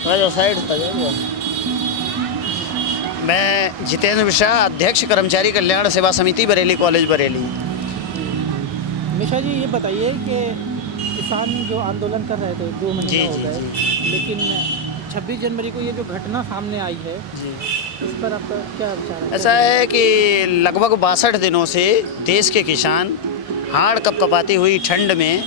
Side मैं जितेंद्र मिश्रा, अध्यक्ष कर्मचारी कल्याण सेवा समिति बरेली कॉलेज बरेली। मिश्रा जी, ये बताइए कि किसान जो आंदोलन कर रहे थे 2 महीने हो गए, लेकिन 26 जनवरी को ये जो घटना सामने आई है जी, इस पर आपका क्या विचार है? ऐसा है कि लगभग 62 दिनों से देश के किसान हाड़ कपकपाती हुई ठंड में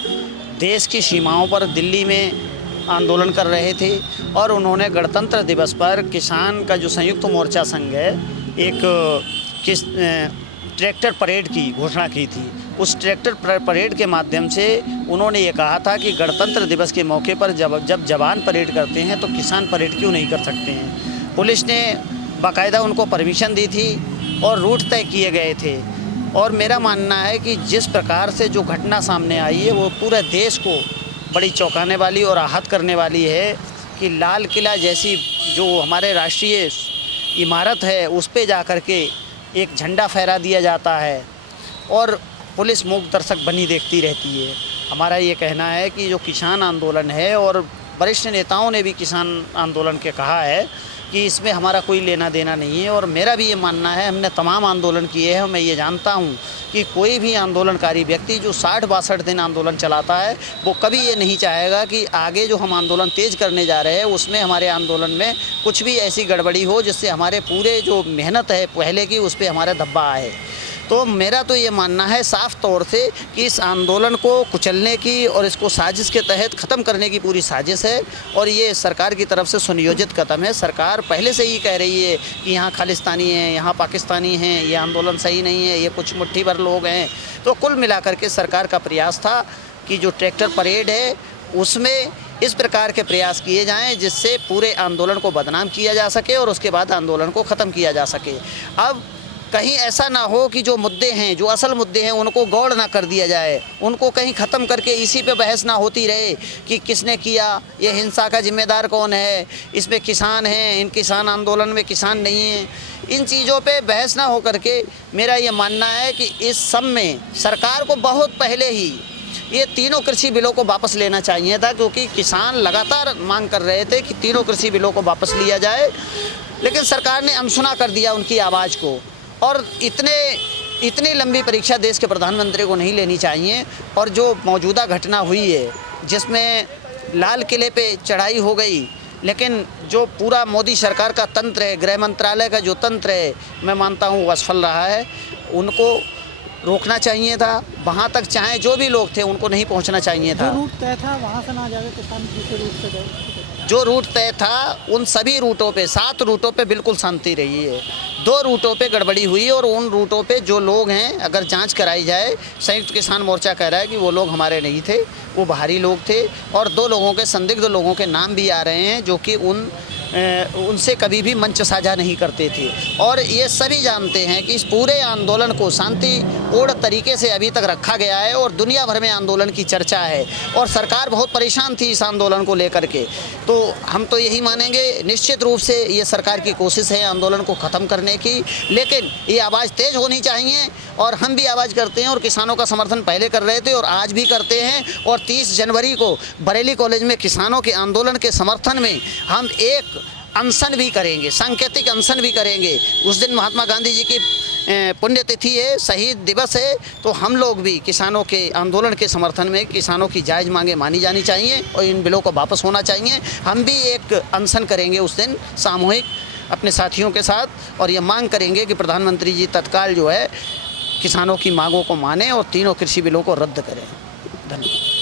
देश की सीमाओं पर दिल्ली में आंदोलन कर रहे थे और उन्होंने गणतंत्र दिवस पर किसान का जो संयुक्त मोर्चा संघ है एक ट्रैक्टर परेड की घोषणा की थी। उस ट्रैक्टर परेड के माध्यम से उन्होंने ये कहा था कि गणतंत्र दिवस के मौके पर जब जवान परेड करते हैं तो किसान परेड क्यों नहीं कर सकते हैं। पुलिस ने बाकायदा उनको परमिशन दी थी और रूट तय किए गए थे। और मेरा मानना है कि जिस प्रकार से जो घटना सामने आई है वो पूरे देश को बड़ी चौंकाने वाली और आहत करने वाली है कि लाल किला जैसी जो हमारे राष्ट्रीय इमारत है उस पे जा कर के एक झंडा फहरा दिया जाता है और पुलिस मूक दर्शक बनी देखती रहती है। हमारा ये कहना है कि जो किसान आंदोलन है और वरिष्ठ नेताओं ने भी किसान आंदोलन के कहा है कि इसमें हमारा कोई लेना देना नहीं है। और मेरा भी ये मानना है, हमने तमाम आंदोलन किए हैं, मैं ये जानता हूँ कि कोई भी आंदोलनकारी व्यक्ति जो 60-62 दिन आंदोलन चलाता है वो कभी ये नहीं चाहेगा कि आगे जो हम आंदोलन तेज़ करने जा रहे हैं उसमें हमारे आंदोलन में कुछ भी ऐसी गड़बड़ी हो जिससे हमारे पूरे जो मेहनत है पहले की उस पर हमारा धब्बा आए। तो मेरा तो ये मानना है साफ़ तौर से कि इस आंदोलन को कुचलने की और इसको साजिश के तहत ख़त्म करने की पूरी साजिश है और ये सरकार की तरफ से सुनियोजित कदम है। सरकार पहले से ही कह रही है कि यहाँ खालिस्तानी हैं, यहाँ पाकिस्तानी हैं, ये आंदोलन सही नहीं है, ये कुछ मुट्ठी भर लोग हैं। तो कुल मिलाकर के सरकार का प्रयास था कि जो ट्रैक्टर परेड है उसमें इस प्रकार के प्रयास किए जाएं जिससे पूरे आंदोलन को बदनाम किया जा सके और उसके बाद आंदोलन को ख़त्म किया जा सके। अब कहीं ऐसा ना हो कि जो मुद्दे हैं, जो असल मुद्दे हैं, उनको गौड़ ना कर दिया जाए, उनको कहीं ख़त्म करके इसी पे बहस ना होती रहे कि किसने किया, ये हिंसा का जिम्मेदार कौन है, इसमें किसान हैं, इन किसान आंदोलन में किसान नहीं हैं। इन चीज़ों पे बहस ना हो करके मेरा ये मानना है कि इस सब में सरकार को बहुत पहले ही ये तीनों कृषि बिलों को वापस लेना चाहिए था, क्योंकि किसान लगातार मांग कर रहे थे कि तीनों कृषि बिलों को वापस लिया जाए, लेकिन सरकार ने अनसुना कर दिया उनकी आवाज़ को। और इतनी लंबी परीक्षा देश के प्रधानमंत्री को नहीं लेनी चाहिए। और जो मौजूदा घटना हुई है जिसमें लाल किले पे चढ़ाई हो गई, लेकिन जो पूरा मोदी सरकार का तंत्र है, गृह मंत्रालय का जो तंत्र है, मैं मानता हूँ असफल रहा है। उनको रोकना चाहिए था, वहाँ तक चाहे जो भी लोग थे उनको नहीं पहुँचना चाहिए था। जो रूट तय था वहाँ से ना जावे, किसान दूसरे रूट से गए। जो रूट तय था उन सभी रूटों पे 7 रूटों पे बिल्कुल शांति रही है। 2 रूटों पे गड़बड़ी हुई और उन रूटों पे जो लोग हैं अगर जांच कराई जाए, संयुक्त किसान मोर्चा कह रहा है कि वो लोग हमारे नहीं थे, वो बाहरी लोग थे। और 2 लोगों के संदिग्ध लोगों के नाम भी आ रहे हैं जो कि उनसे कभी भी मंच साझा नहीं करते थे। और ये सभी जानते हैं कि इस पूरे आंदोलन को शांतिपूर्ण तरीके से अभी तक रखा गया है और दुनिया भर में आंदोलन की चर्चा है और सरकार बहुत परेशान थी इस आंदोलन को लेकर के। तो हम तो यही मानेंगे, निश्चित रूप से ये सरकार की कोशिश है आंदोलन को ख़त्म करने की, लेकिन ये आवाज़ तेज़ होनी चाहिए। और हम भी आवाज़ करते हैं और किसानों का समर्थन पहले कर रहे थे और आज भी करते हैं। और 30 जनवरी को बरेली कॉलेज में किसानों के आंदोलन के समर्थन में हम एक अनशन भी करेंगे, सांकेतिक अनशन भी करेंगे। उस दिन महात्मा गांधी जी की पुण्यतिथि है, शहीद दिवस है। तो हम लोग भी किसानों के आंदोलन के समर्थन में किसानों की जायज़ मांगे मानी जानी चाहिए और इन बिलों को वापस होना चाहिए। हम भी एक अनशन करेंगे उस दिन सामूहिक अपने साथियों के साथ और ये मांग करेंगे कि प्रधानमंत्री जी तत्काल जो है किसानों की मांगों को माने और तीनों कृषि बिलों को रद्द करें। धन्यवाद।